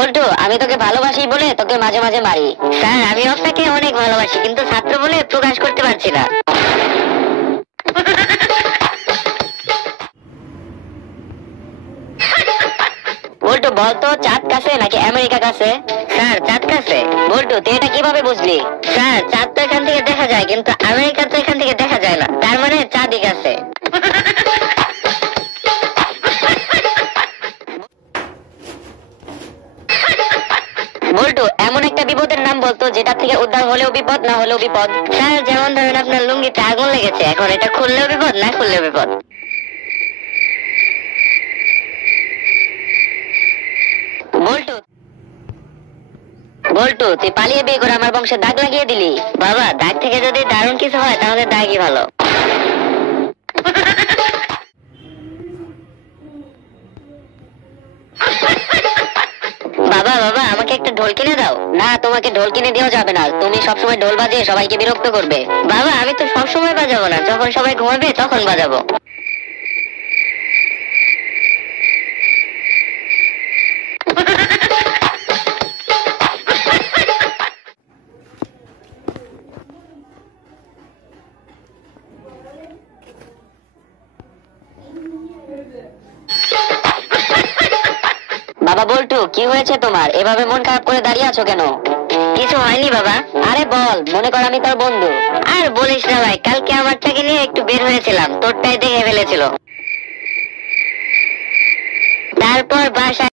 বল্টু, আমি তোকে ভালোবাসি বলে তোকে মাঝে মাঝে মারি। স্যার, আমি আপনাকে অনেক ভালোবাসি, কিন্তু ছাত্র বলে প্রকাশ করতে পারছি না। বল্টু, বলতো চাঁদ কাছে নাকি আমেরিকা কাছে? স্যার, চাঁদ কাছে। বল্টু, তুই এটা কিভাবে বুঝলি? স্যার, চাঁদ তো এখান থেকে দেখা যায়, কিন্তু আমেরিকা তো এখান থেকে দেখা যায় না, তার মানে চাঁদই কাছে। বল্টু, এমন একটা বিপদের নাম বলতো যেটা থেকে উদ্ধার হলেও বিপদ, না হলেও বিপদ। স্যার, যেমন ধরেন আপনার লুঙ্গিতে আগুন লেগেছে, এখন এটা খুললেও বিপদ, না খুললেও বিপদ। বল্টু, বল্টু, তুই পালিয়ে বিয়ে করে আমার বংশে দাগ লাগিয়ে দিলি। বাবা, দাগ থেকে যদি দারুণ কিছু হয় তাহলে দাগই ভালো। বাবা, বাবা, আমাকে একটা ঢোল কিনে দাও। না, তোমাকে ঢোল কিনে দেওয়া যাবে না, তুমি সবসময় ঢোল বাজিয়ে সবাইকে বিরক্ত করবে। বাবা, আমি তো সবসময় বাজাবো না, যখন সবাই ঘুমাবে তখন বাজাবো। বাবা বল্টু, কি হয়েছে তোমার? এভাবে মন খারাপ করে দাঁড়িয়ে আছো কেন? কিছু হয়নি বাবা। আরে বল, মনে কর আমি তোর বন্ধু। আর বলিস না ভাই, কালকে আমারটাকে নিয়ে একটু বের হয়েছিলাম, তোরটাই দেখে ফেলেছিল। তারপর বাসায়